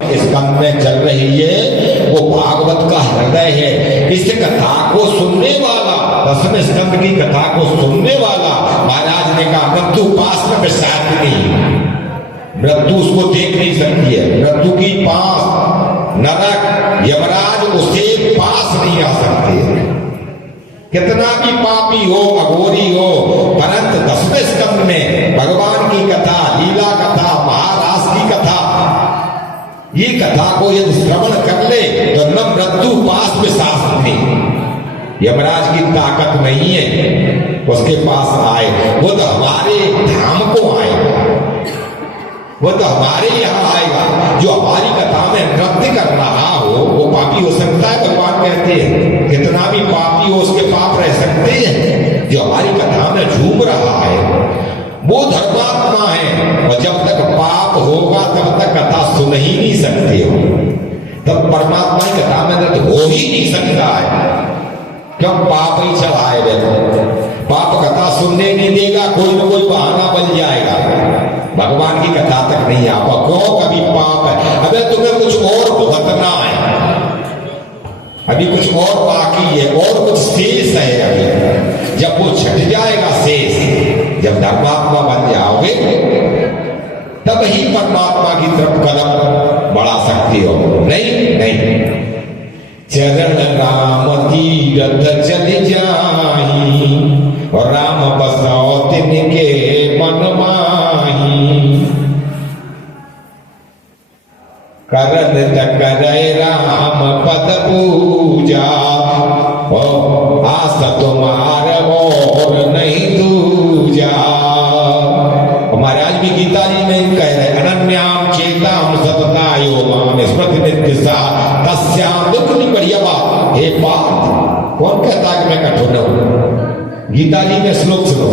स्कंद में चल रही है वो भागवत का हृदय है। इस कथा को सुनने वाला, दसम स्कंद की कथा को सुनने वाला, महाराज ने कहा मृत्यु पास में विषाद नहीं, मृत्यु उसको देख नहीं सकती है, मृत्यु की पास नरक यमराज उसे पास नहीं आ सकते। कितना भी पापी हो, अघोरी हो, परंतु दसवें स्कंद में भगवान की कथा, लीला कथा, महाराज की कथा, ये कथा को यदि श्रवण कर ले तो न मृत्यु पास में सास नहीं, यमराज की ताकत नहीं है उसके पास आए। वो तो हमारे धाम को आएगा, वो तो हमारे यहाँ आएगा। जो हमारी कथा में नृत्य कर रहा हो वो पापी हो सकता है, भगवान कहते हैं कितना भी पापी हो उसके पाप रह सकते हैं। जो हमारी कथा में झूम रहा है वो धर्मात्मा है, और जब तक पाप होगा तब तक कथा सुन ही नहीं सकते हो, तब परमात्मा की कथा में नृत्य हो ही नहीं सकता है। क्यों? पाप ही चढ़ाए रहते, पाप कथा सुनने नहीं देगा, कोई ना कोई बहाना बन जाएगा, भगवान की कथा तक नहीं आ पाओ। क्यों? कभी पाप है, अबे तुम्हें कुछ और भुगतना है, अभी कुछ और बाकी है, और कुछ शेष है अभी। जब वो छट जाएगा शेष, जब धर्मात्मा बन जाओगे तब ही परमात्मा की तरफ कदम बढ़ा सकते हो। नहीं, चरण राम तीरथ चल जाही, और राम बसाओ तिनके मन माही, करन करे राम पद पूजा, आस तुम्हार और नहीं दूजा। महाराज भी गीता जी में कह रहे अनन्याम चेताम सततायो माम स्मृति नित्य सा तस्याम दुख निपरियवा। हे पार्थ, कौन कहता है कि मैं कठोर हूं? गीता जी में श्लोक सुनो,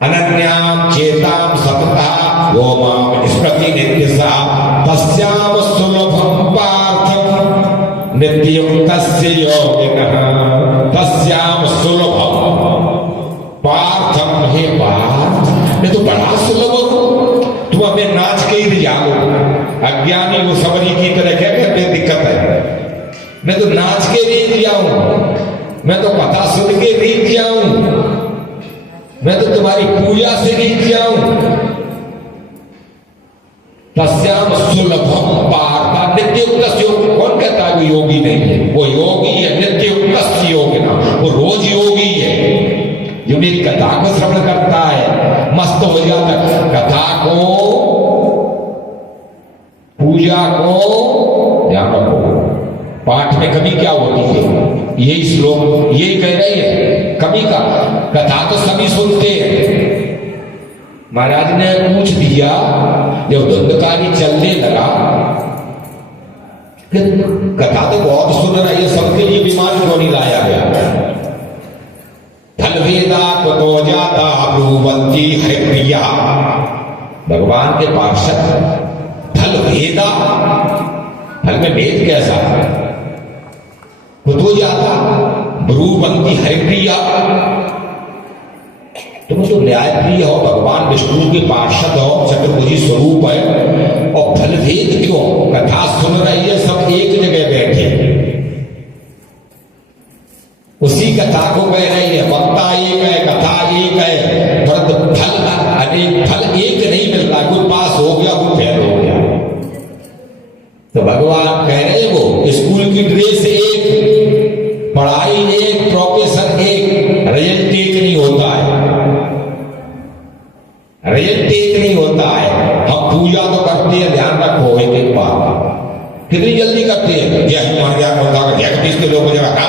अनन्याम चेताम सतता यो माम स्मृति नित्य सा तस्याम सुलभम पार्थ नित्ययुक्तस्य योगिनः तस्याम सुलभम पार्थम। हे पार्थ, मैं तो बड़ा सुलभ हूं, तुम हमें नाच के ही जाओ। अज्ञानी वो सबरी की तरह क्या कहते दिक्कत है, मैं तो नाच के नहीं जाऊं, मैं तो कथा सुन के नहीं जाऊं, मैं तो तुम्हारी पूजा से नहीं जाऊं। तस्याम सुलभम पार्थ नित्ययुक्त योग। कौन कहता है वो योगी नहीं है? वो योगी है, नित्ययुक्त योगी ना, वो रोज योगी है जो मेरी कथा को श्रवण करता है, मस्त हो जाता है। कथा को, पूजा को ध्यान रखो। पाठ में कमी क्या होती है? यही श्लोक यही कह रही है, कमी का। कथा तो सभी सुनते हैं। महाराज ने पूछ दिया जब धुंधकारी चलने लगा, कथा तो बहुत सुन रही है, सबके लिए विमान क्यों नहीं लाया गया? फल वेदा कुतो जाता ब्रुवंती हरिप्रिया। भगवान के पार्षद फल वेदा, फल में वेद कैसा है? कुतो जाता ब्रुवंती हरिप्रिया, तुम तो न्याय प्रिय हो, भगवान विष्णु के पार्षद हो, चतुर्भुजी स्वरूप है, और फल भेद क्यों? कथा सुन रही है, सब एक जगह बैठे, उसी कथा को कह रही है। वक्ता एक है, कथा एक है, परंतु फल अनेक, फल एक नहीं मिल रहा। कोई पास हो गया, कोई फेल हो गया। तो भगवान कह रहे वो स्कूल की ड्रेस एक, पढ़ाई एक, प्रोफेसर एक, रिजल्ट एक नहीं होता है, रिजल्ट एक नहीं होता है। हम पूजा तो करते हैं, ध्यान रखो एक एक बात, कितनी जल्दी करते हैं। जय हनुमान ज्ञान होता है, जय कपीस के लोग जगह काम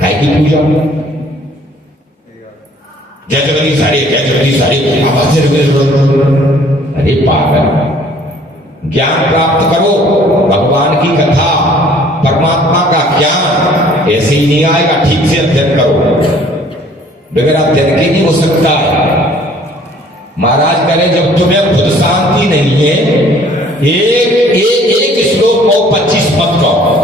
काय की पूजा, जय जगदीश हरे, जय जगदीश हरे, आवाज से। अरे पागल, ज्ञान प्राप्त करो, भगवान की कथा, परमात्मा का ज्ञान ऐसे ही नहीं आएगा। ठीक से अध्ययन करो, बगैर अध्ययन के नहीं हो सकता है। महाराज कह रहे जब तुम्हें खुद शांति नहीं है, एक श्लोक को 25 मत कहो,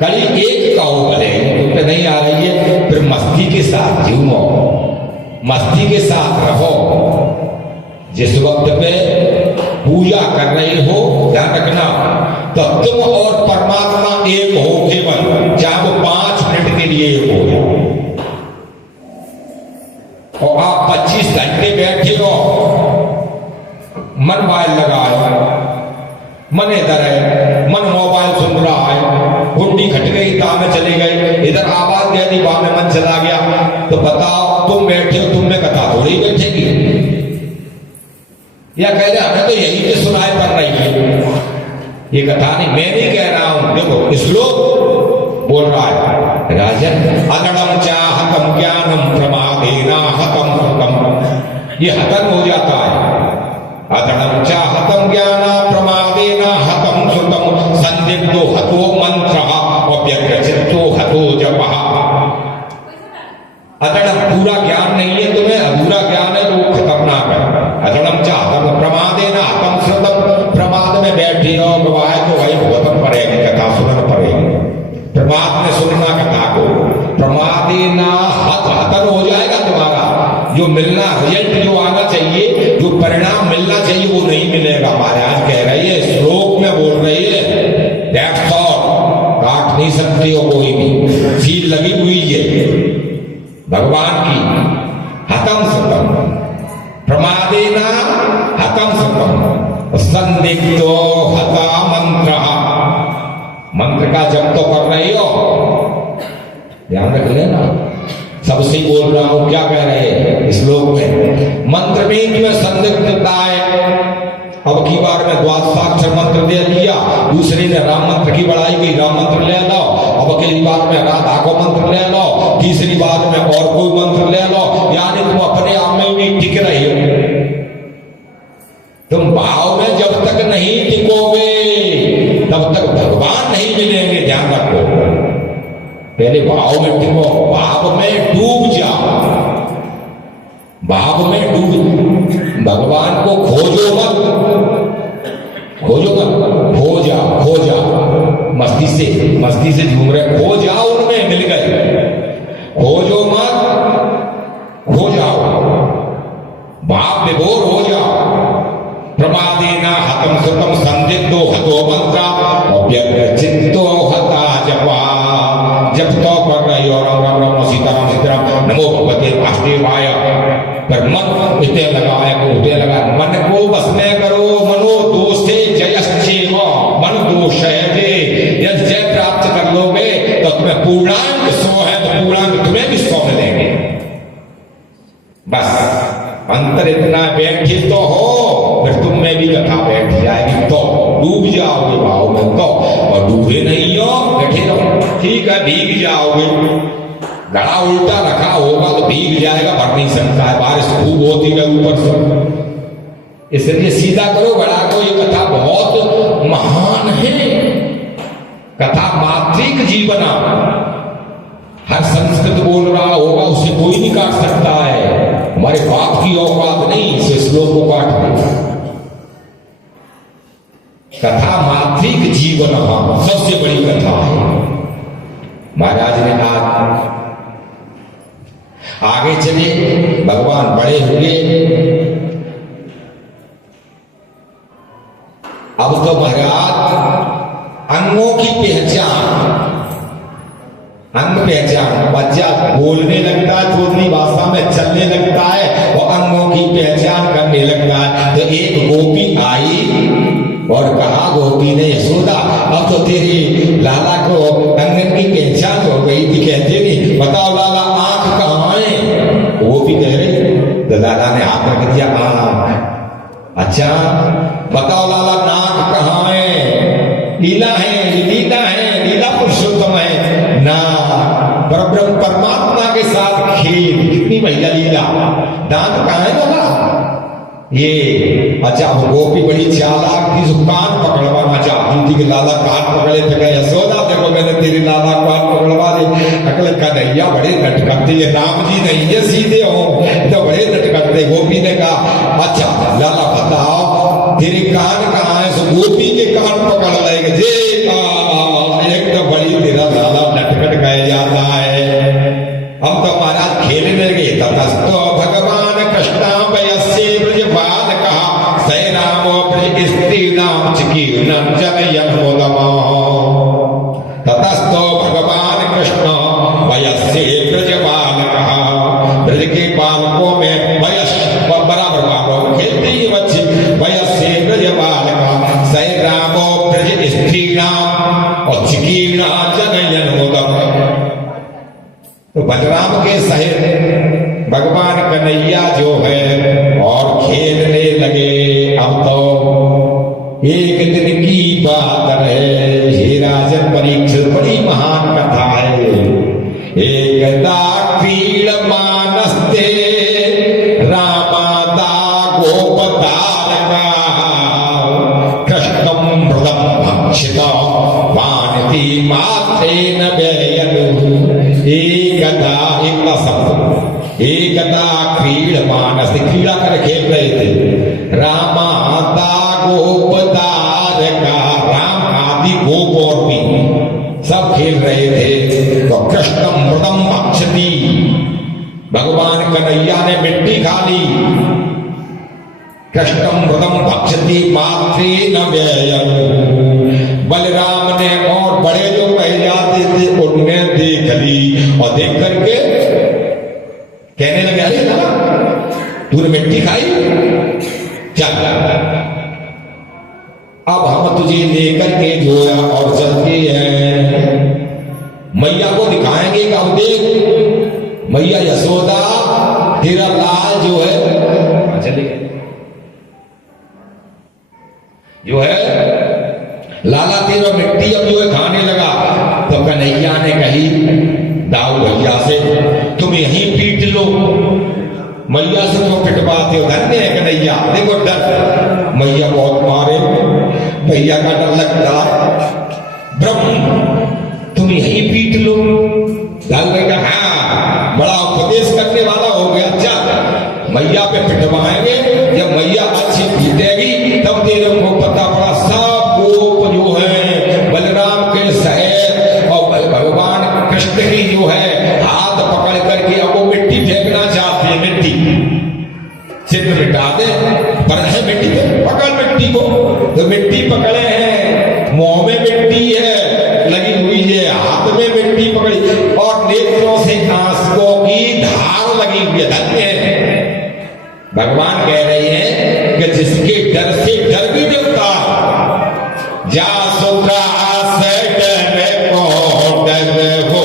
कल एक कहो, भले तुम पे नहीं आ रही है, फिर मस्ती के साथ झूमो, मस्ती के साथ रहो, जिस वक्त पे पूजा कर रहे हो, ध्यान रखना, तो तुम और परमात्मा एक हो केवल, चाहे वो 5 मिनट के लिए एक हो जाए। और आप 25 घंटे बैठे हो, मन मोबाइल लगा है, मन इधर है, मन मोबाइल सुन रहा है, गुंडी खट गई, तामे चली गई, इधर आवाज दे दी, वहां में मन चला गया, तो बताओ तुम बैठे हो, तुम में कथा थोड़ी बैठेगी। या कह रहे हमें तो यही पे सुनाई पड़ रही है, ये कथा नहीं, मैं नहीं कह रहा हूं, देखो श्लोक बोल रहा है राजन, अनड़म चाहतम ज्ञानम प्रमादेना हतम हतम, ये हतन हो जाता है। अदणम चाहतम ज्ञाना प्रमादेना हतम श्रुतम संदिग्धो हतो मंत्रः अव्यग्रचित्तो हतो जपः। अदणम पूरा ज्ञान नहीं है तुम्हें, अधूरा ज्ञान है तो वो खतरनाक है। अदणम चाहतम प्रमादेना हतम श्रुतम, प्रमाद में बैठे हो गवाए तो वही भुगतन पड़ेगी, कथा सुनना पड़ेगी, प्रमाद में सुनना कथा को, प्रमादेना हतन हो जाएगा तुम्हारा, जो मिलना रिजल्ट जो आना चाहिए, जो परिणाम मिलना चाहिए वो नहीं मिलेगा। महाराज कह रही है, श्लोक में बोल रही है, दैट्स ऑल, काट नहीं सकते हो कोई भी, सील लगी हुई है भगवान की। हतम सतम प्रमादेना हतम सतम संदिग्धो हता मंत्र, मंत्र का जप तो कर रही हो, ध्यान रख लेना, सबसे बोल रहा हूं, क्या कह रहे हैं श्लोक में, मंत्र में तुम्हें संदिग्धता है। अब की बार में द्वादशाक्षर मंत्र दे दिया, दूसरी ने राम मंत्र की बढ़ाई गई, राम मंत्र ले लो, अब अगली बार में राधा को मंत्र ले लो, तीसरी बार में और कोई मंत्र ले लो, यानी तुम अपने आप में भी टिक रहे हो। तुम भाव में जब तक नहीं टिकोगे तब तक भगवान नहीं मिलेंगे, ध्यान रखो। पहले भाव में टिको, भाव में डूब जाओ, भाव में डूब, भगवान को खोजो मत, खोजो मत, खो जाओ मस्ती से झूम रहे, खो जाओ उनमें, मिल गए, खोजो मत, खो जाओ, भाव विभोर हो जाओ। प्रमादेना हतम सुतम संदिग्धो हतो मंत्रा अव्यग्र चित्तो हता जपा, जब तो कर रही हो राम राम राम सीताराम सीताराम नमो भगवते वासुदेवाय, पर मन इतने लगाया को उठे लगा, मन को बस में करो, मनो दोषे जयश्चेव, मन दोष है जे, यदि जय प्राप्त कर लोगे तो तुम्हें पूर्णांक 100 है तो पूर्णांक तुम्हें भी 100 मिलेंगे। बस अंतर इतना बैठे तो हो, फिर तुम में भी कथा बैठ जाएगी, तो डूब जाओगे भाव में, तो और डूबे नहीं हो बैठे रहो, ठीक है भीग जाओगे, घड़ा उल्टा रखा होगा तो भीग जाएगा, भर नहीं सकता है, बारिश खूब होती है ऊपर से, इसलिए सीधा करो घड़ा को। ये कथा बहुत महान है, कथा मातृक जीवना, हर संस्कृत बोल रहा होगा उसे कोई नहीं काट सकता है, हमारे बाप की औकात नहीं इसे श्लोक को काट देगा। कथा मातृक जीवन सबसे बड़ी कथा है। महाराज ने आज आगे चले, भगवान बड़े हुए, अब तो महाराज अंगों की पहचान, अंग पहचान, बच्चा बोलने लगता है, छोटी भाषा में चलने लगता है और अंगों की पहचान करने लगता है। तो एक गोपी आई और कहा, गोपी ने यशोदा अब तो तेरी लाला को अंगन की पहचान हो गई थी, कहते नहीं, बताओ लाला आंख कहाँ है? गोपी कह रही, तो लाला ने हाथ रख दिया, अच्छा बताओ लाला नाक कहाँ है? लीला है, लीला है, लीला पुरुषोत्तम है ना, परब्रह्म परमात्मा के साथ खेल, कितनी महिला लीला, दांत कहाँ है लाला? ये अच्छा, वो गोपी बड़ी चालाक थी, जो कान पकड़वाना चाहती थी कि लाला कान पकड़े, तो कहे यशोदा देखो मैंने तेरी लाला कान पकड़वा दे, अकल कन्हैया बड़े नट करते, ये राम जी नहीं है सीधे हो तो बड़े नट करते। गोपी ने कहा, अच्छा लाला बताओ तेरे कान कहाँ है? सो गोपी के कान पकड़ लेंगे, जे एक तो बड़ी तेरा लाला नटखट कह जाता है। हम तो महाराज खेलने लगे, ततस्तो भगवान कृष्णा वयस्ये ब्रजबालक स्त्रीणां चिकीर्णं जनयन्मुदमा ततस्तो भगवान कृष्ण वयस्से ब्रजबालकः ब्रज के बालकों में वयस बराबर बालकों खेलते ही बच्चे वयस्से ब्रजबालकः स रामो ब्रज स्त्रीणां और चिकीर्णा जनयन्मुदम। तो बलराम के सहित भगवान कन्हैया जो है और खेलने लगे। अब तो एक दिन की बात है, हे राजन परीक्षित, बड़ी महान कथा है। एकदा क्रीडमानस्ते रामादा गोपतारका कृष्णं मृदं भक्षिता वानति मात्रेण व्ययनु। एकदा क्रीडमानस, क्रीड़ा कर खेल रहे थे। रामादा गोपतारका, राम आदि गोप और भी सब खेल रहे थे। तो कृष्णम मृदम भक्षति, भगवान कन्हैया ने मिट्टी खा ली। कृष्णम मृदम भक्षति मात्रेण व्ययनु। बलराम ने और बड़े जो कहे जाते थे उनने देख ली और देख करके कहने लगे, अरे ना तूने मिट्टी खाई, चल अब हम तुझे लेकर के जो है और चलते हैं मैया को दिखाएंगे कि अब देख मैया यशोदा तेरा लाल जो है चले जो है लाला तेरा मिट्टी अब जो है खाने लगा। तो कन्हैया ने कही दाऊ भैया से, तुम यहीं पीट लो, मैया से क्यों पिटवाते हो? धन्य है कन्हैया, देखो डर, मैया बहुत मारे, भैया का डर लगता है। ब्रह्म तुम यहीं पीट लो। दाऊ भैया हाँ, बड़ा उपदेश करने वाला हो गया, चल मैया पे पिटवाएंगे, जब मैया अच्छी पीटेगी तब तेरे को पता पड़ा सब गोप जो है बलराम के सहित और भगवान कृष्ण की जो है हाथ पकड़ करके अब वो मिट्टी फेंकना चाहते हैं। मिट्टी सिद्ध मिटा दे पर है मिट्टी पे, पकड़ मिट्टी को। तो मिट्टी पकड़े हैं, मुंह में मिट्टी है लगी हुई है, हाथ में मिट्टी पकड़ी और नेत्रों से आंसुओं की धार लगी हुई है। धन्य है, भगवान कह रहे हैं कि जिसके डर से डर भी डरता, जा सुद्रा से डर को डर हो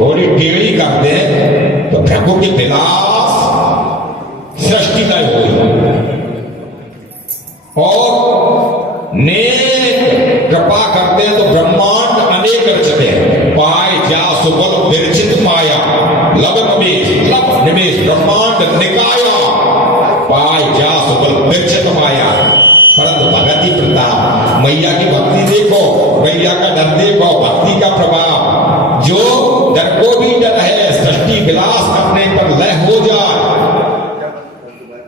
थोड़ी टेढ़ी करते हैं तो भ्रगु के विलास सृष्टि नय हुई और नेक कृपा करते हैं तो ब्रह्मांड अनेक रचते हैं। पाए जा सुबल विरचित माया लब निमेश ब्रह्मांड निकाया पाए जा सुबल विरचित माया। परंतु भगति प्रताप, मैया की भक्ति देखो, मैया का डर देखो, भक्ति का प्रभाव, जो डर को भी डर है, सृष्टि विलास अपने पर लय हो जाए।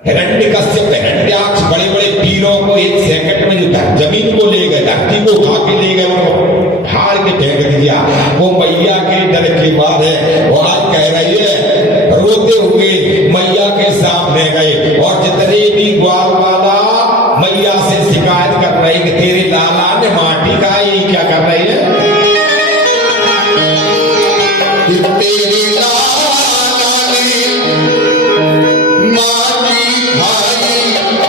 हिरण्यकश्यप हिरण्याक्ष बड़े बड़े पीरों को एक सेकंड में जो जमीन को ले गए, धरती को उठा के ले गए, उनको फाड़ के फेंक दिया, वो मैया के डर के बाद है। वो आज कह रही है रोते हुए मैया के सामने गए और जितने भी ग्वाल वाला मैया से शिकायत कर रही कि तेरे लाला ने माटी खाई, क्या कर रही है? तेरे लाला ने माटी खाई,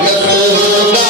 यशोदा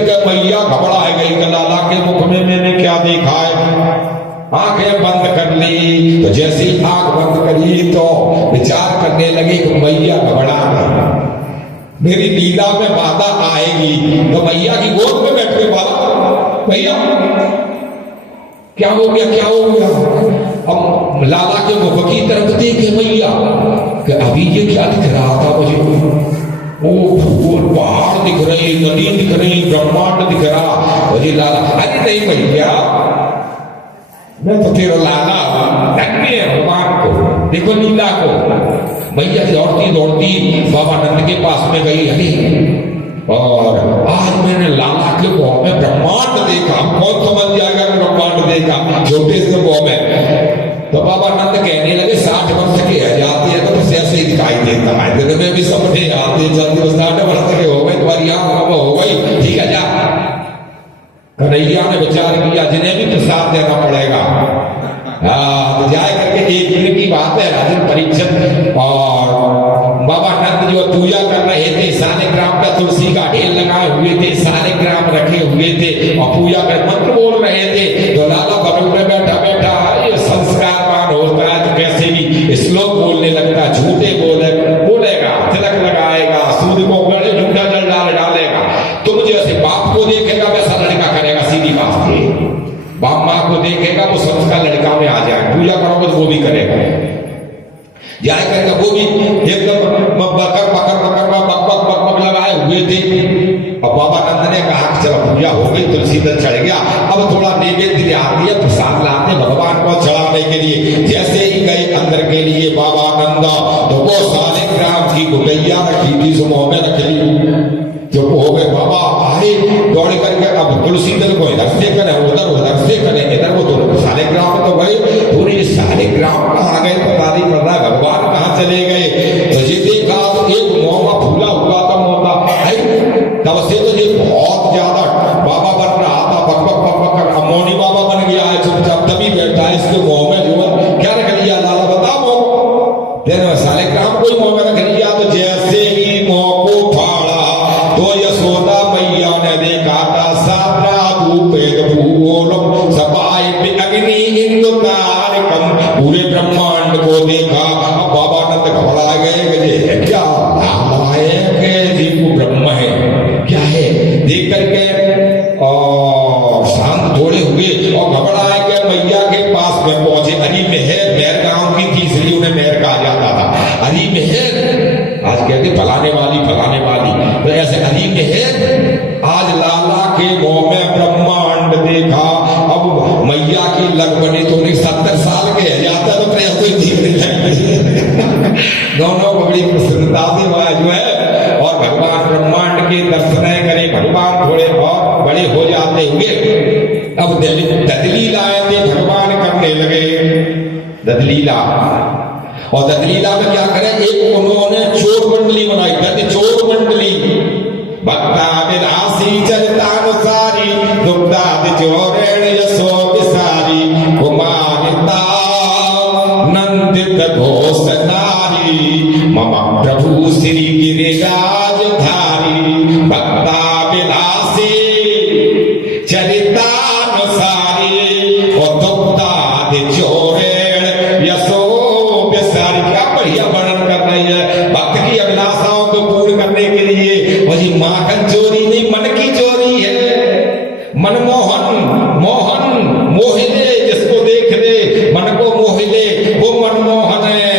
मैया घबरा गई कि लाला के मुख में मैंने क्या देखा है। आंखें बंद कर ली, तो जैसे ही आंख बंद करी तो विचार करने लगे कि मैया घबरा गई, मेरी लीला में बाधा आएगी। तो मैया की गोद में बैठ के बाबा भैया क्या हो गया, क्या हो गया। अब लाला के मुख की तरफ देखे मैया कि अभी ये क्या दिख रहा था मुझे, वो पहाड़ दिख रही, नदी दिख रही, ब्रह्मांड दिख रहा। मुझे लाला, अरे नहीं भैया मैं तो तेरा लाला धन्य है भगवान को, देखो लीला को। भैया दौड़ती दौड़ती बाबा नंद के पास में गई, अरे और आज मैंने लाला के मुंह में ब्रह्मांड देखा। कौन समझ जाएगा ब्रह्मांड देखा छोटे से मुंह में। तो बाबा नंद कहने लगे 60 वर्ष के है जाते हैं तो बस ऐसे ही दिखाई देता है, तेरे में भी समझे आते जल्दी 60 वर्ष के हो गए, तुम्हारी आंख हो गई, ठीक है जा। कन्हैया ने विचार किया जिन्हें भी प्रसाद देना पड़ेगा। तो जाए करके एक दिन की बात है, राजन परीक्षित और बाबा नंद जो पूजा कर रहे थे, सारे ग्राम का तुलसी का ढेर लगाए हुए थे, सारे ग्राम रखे हुए थे और पूजा कर मंत्र बोल रहे थे। तो लाला बगल में बैठा बैठा ये संस्कारवान होता है तो कैसे भी श्लोक बोलने लगता, झूठे बोलेगा, तिलक लगाएगा, सूर्य को गड़े झूठा जल डालेगा। तुम जैसे बाप को देखेगा वैसा लड़का करेगा, सीधी बात है। बाप माँ को देखेगा वो संस्कार लड़का में आ जाए, पूजा करोगे तो वो भी करेगा, जाए करेगा वो भी एकदम बकर बकर बकर बक बक बक बक लगाए हुए थे। अब बाबा नंद ने कहा कि चलो पूजा हो गई, तुलसी दल चढ़ गया, अब थोड़ा नैवेद्य आती है, प्रसाद लाते भगवान को चढ़ाने के लिए। जैसे ही गए अंदर के लिए बाबा नंद, तो वो सारे ग्राम की गुटैया रखी थी मुंह में रख ली, चुप हो गए। बाबा आए दौड़ करके, अब तुलसी दल को इधर से करे, उधर से करे, इधर वो दोनों सारे ग्राम तो गए, पूरे सारे ग्राम कहाँ गए पता नहीं पड़ रहा, भगवान कहाँ चले गए। तो ये देखा तो एक मोमा फूला हुआ था, मोमा तब से तो ये बहुत ज्यादा बाबा बन रहा था, बक बक बक बक अब मौनी बाबा बन गया है, चुपचाप तभी बैठा है, इसके मुंह में जो है क्या रख लिया लाला बताओ, तेरे सारे ग्राम कोई मुंह में रख लिया। तो जैसे ही मुंह को फाड़ा तो यशोदा मैया ने देखा था सात्रा धूपेद फूलों सपाई पे अग्नि इंदु तारकम, पूरे ब्रह्मांड को देखा। अब बाबा नंद घबरा गए, क्या जीव ब्रह्म है, क्या है देख करके और शांत थोड़े हुए और घबराए के मैया के पास में पहुंचे। हरी मेहर गांव की तीसरी उन्हें मेहर कहा जाता था, हरी मेहर आज कहते फलाने वाली फलाने वाली, तो ऐसे हरी मेहर आज लाला के मुंह में ब्रह्मांड देखा। अब मैया की लग बनी तो उन्हें 70 साल के है जाता तो प्रयास तो जीतने लगे दोनों को बड़ी प्रसन्नता से वह जो है और भगवान ब्रह्मांड के दर्शन करे। भगवान थोड़े और बड़े हो जाते हुए अब ददलीलाएं थे भगवान करने लगे, ददलीला। और ददलीला में क्या करें, एक उन्होंने चोर मंडली बनाई, कहते चोर मंडली, भक्ता विलासी चरितानुसारी दुग्धादि चोरेण यशो विसारी कुमारिता नंदित घोष नारी मम प्रभु श्री गिरिराज धारी। भक्ता विलासी चरितानुसारी और दुग्धादि चोरेण यशो विसारी। क्या बढ़िया वर्णन कर रही है भक्त की अभिलाषाओं को पूर्ण करने के लिए। वही माखन चोरी नहीं, मन की चोरी है, मनमोहन मोहन मोहिले, जिसको देख ले मन को मोह ले वो मनमोहन है,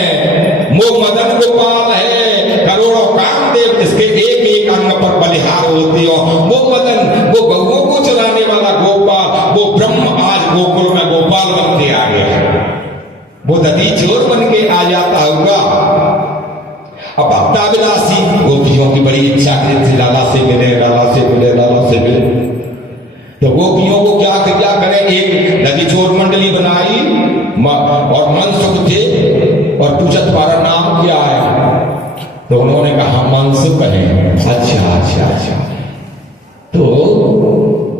वो मदन गोपाल है, करोड़ों कामदेव जिसके एक एक अंग पर बलिहार होती हो वो मदन, वो गौओं को चलाने वाला गोपाल, वो ब्रह्म आज गोकुल में गोपाल बन के आ गया, वो दधी चोर बन के आ जाता होगा। अब भक्ताभिलाषी गोपियों की बड़ी इच्छा थी लाला से मिले, लाला से मिले, लाला से मिले। तो गोपियों को क्या करें, एक नदी चोर मंडली बनाई और मनसुख थे और पूछा तुम्हारा नाम क्या है, तो उन्होंने कहा मनसुख है। अच्छा तो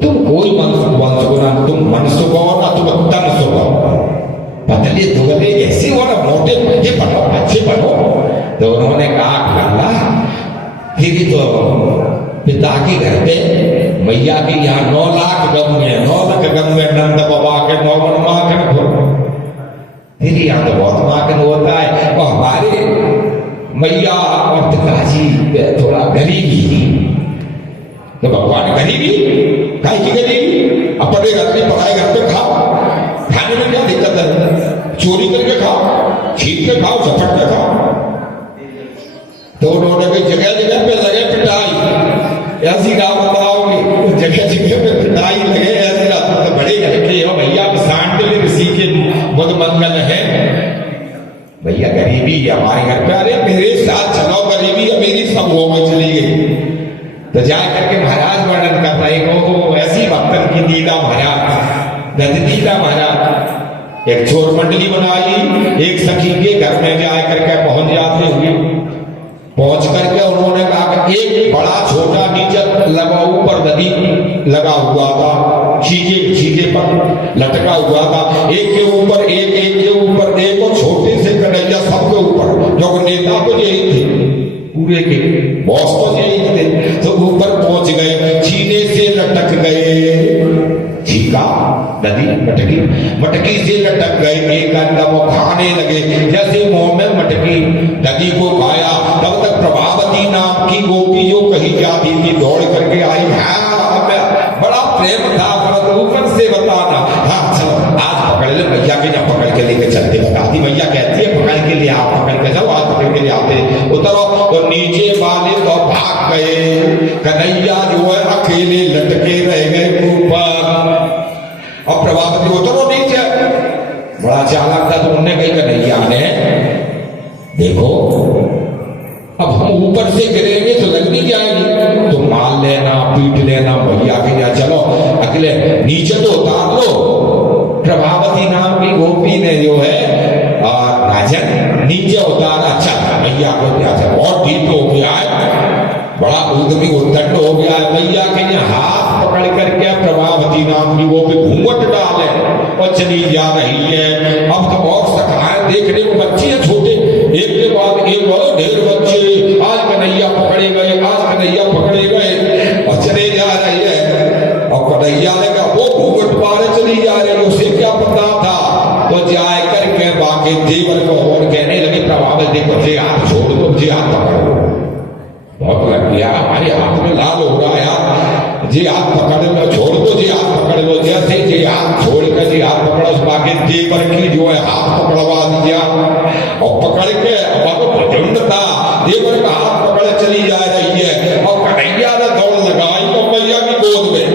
तुम कोई मनसुख ना, तुम मनसुख हो ना तुम तनसुख हो, पतले दुबले ऐसे हो ना मोटे ये बढ़ो अच्छे बढ़ो। तो उन्होंने कहा लाला फिर तो पिता के घर पे मैया के यहाँ 9 लाख गम में 9 लाख गम में नंद बाबा के 9 माखन खो। फिर यहाँ तो बहुत माखन होता है। और हमारे मैया और पिताजी थोड़ा गरीबी, तो भगवान गरीबी काहे की गरीबी, अपने घर पे पढ़ाई घर पे खाओ, खाने में क्या दिक्कत है, चोरी करके खाओ, छीन के खाओ, झपट के खाओ। तो उन्होंने भी जगह जगह पे लगे पिटाई, ऐसी रात बताओगे जगह जगह पे पिटाई लगे, ऐसी रात तो बड़े घर के हो भैया, सांडल ऋषि के बुध मंगल है। भैया गरीबी हमारे घर पे, अरे मेरे साथ चलो, गरीबी मेरी सब हो में चली गई। तो जा करके महाराज वर्णन कर रहे हो, ऐसी भक्तन की लीला महाराज, दधलीला महाराज। एक चोर मंडली बनाई, एक सखी के घर में जा करके पहुंच जाते हुए, पहुंच करके उन्होंने कहा कि एक बड़ा छोटा नीचे लगा ऊपर नदी लगा हुआ था, चीजे पर लटका हुआ था, एक के ऊपर एक, एक के ऊपर एक, और छोटे से कन्हैया सबके ऊपर, जो नेता तो यही थे पूरे के, बॉस तो यही थे। तो ऊपर पहुंच गए, छीने से लटक गए, छीका नदी मटकी से लटक गए, एक अंडा वो खाने लगे, जैसे मुंह में मटकी नदी को खाया, तब तक प्रभावती नाम की गोपी जो कही जाती थी दौड़ करके आई। बड़ा प्रेम था, ऊपर से बताना, हाँ चलो आज पकड़ ले भैया के, जब पकड़ के लेके चलते बताती, भैया कहती है पकड़ के लिए आप, पकड़ के जाओ, आज पकड़ के लिए आते, उतरो। तो नीचे वाले तो भाग गए, कन्हैया जो है अकेले लटके रह गए ऊपर। और प्रभावती उतरो नीचे, बड़ा चालाक था, तो उन्होंने कही कन्हैया ने देखो अब हम ऊपर से गिरेंगे तो लग नहीं जाएगी, तो मार लेना, पीट लेना, भैया के जा चलो अगले नीचे तो उतार लो। प्रभावती नाम की गोपी ने जो है राजन नीचे उतारा, अच्छा भैया को क्या बहुत डीप हो गया है, बड़ा उद्यमी उद्दंड हो गया है। भैया के हाथ पकड़ करके प्रभावती नाम की गोपी घूंघट डाले और चली जा रही है। अब तो बहुत सखाए देखने को, बच्चे हैं छोटे, एक के बाद एक ढेर बच्चे, आज कन्हैया पकड़े गए, आज कन्हैया पकड़े गए, और चले जा रही है। और कन्हैया ने कहा वो घूंघट पारे चली जा रही, उसे क्या पता था। तो जाए करके बाकी देवर को और कहने लगे प्रभावती देखो जे हाथ छोड़ दो, जे हाथ पकड़ो, बहुत लग गया हमारे हाथ में लाल हो रहा है यार, जे हाथ पकड़ लो, छोड़ दो, जे हाथ पकड़ लो। जैसे जे हाथ छोड़ कर जे हाथ पकड़ा, उस बाकी देवर की जो है हाथ पकड़वा दिया, और पकड़ के झुंड था, देवर का हाथ पकड़ चली जा रही है। और कन्हैया ने दौड़ लगाई तो मैया की गोद में,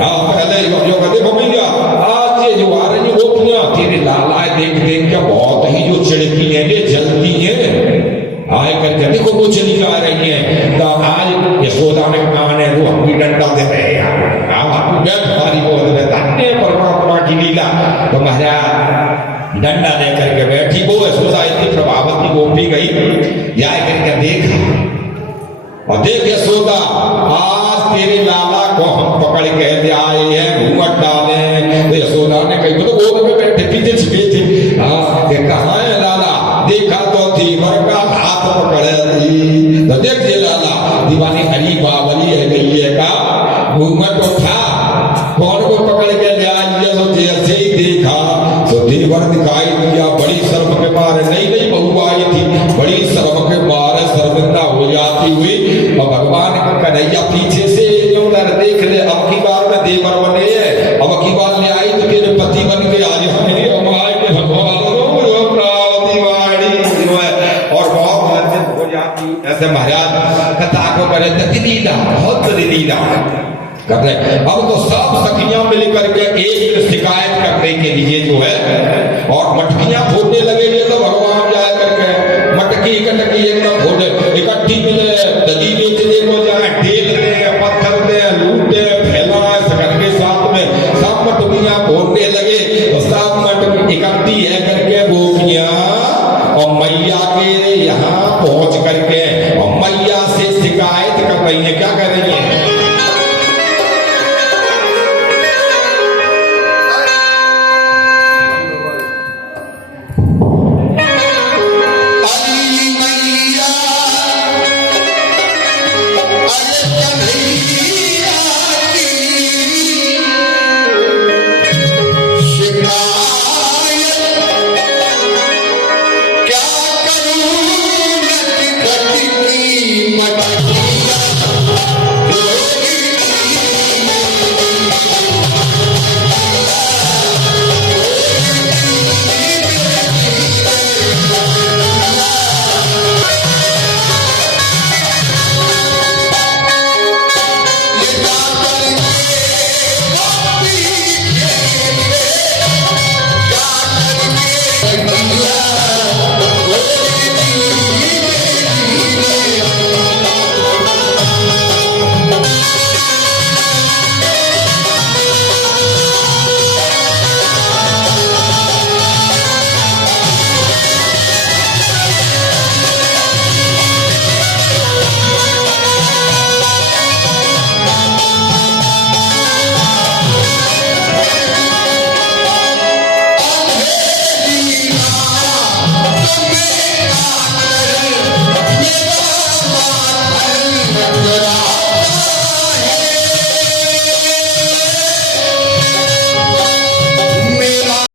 हाँ पहले जो कहते भैया आज ये जो आ रही गोपियां तेरे लालाए देख देख के बहुत ही जो चिड़की है, ये जलती है, आए करके देखो वो चली जा रही है। तो आज यशोदा ने कहा है वो हम भी डंडा दे रहे हैं, आप बैठ हमारी गोद में, धन्य परमात्मा की लीला। तो महाराज डंडा दे करके बैठी, वो यशोदा इतनी प्रभावती गोपी गई, जाए करके देख, और देख यशोदा आज तेरे लाला को हम पकड़ के ले आए हैं, घूंघट डाले। तो यशोदा ने कही तो गोद में बैठे पीछे छिपे थे, कहाँ है लाला, देखा तो देवर का हाथ पकड़े थी। तो देखिए लाला दीवानी हरी बावली है गई का घूंघट उठा, कौन को पकड़ के ले आइए। तो जैसे ही देखा तो देवर दिखाई दिया, बड़ी शर्म के मारे, नहीं बहू आई थी, बड़ी शर्म के मारे शर्मिंदा हो जाती हुई। और भगवान का कन्हैया पीछे से देख ले, अब की बार में देवर बने, अब की बार ले आई तो तेरे पति बन के आज हमारे भगवान और बहुत लज्जित हो जाती। ऐसे महाराज कथा को करे दधलीला, बहुत दधलीला कर रहे। अब तो सब सखियां मिलकर के एक शिकायत करने के लिए जो है, और मटकियां फोड़ने लगे। ये तो भगवान जाए करके मटकी कटकी एकदम फोड़े, इकट्ठी मिले, नदी बेचने को जाए, ढेल दे, पत्थर दे, लूट दे, फैलाए घर के साथ में, सब मटकियां फोड़ने लगे। तो सब मटकी इकट्ठी है करके गोपियां और मैया के यहाँ पहुंच करके और मैया से शिकायत कर रही है। क्या कर रही है?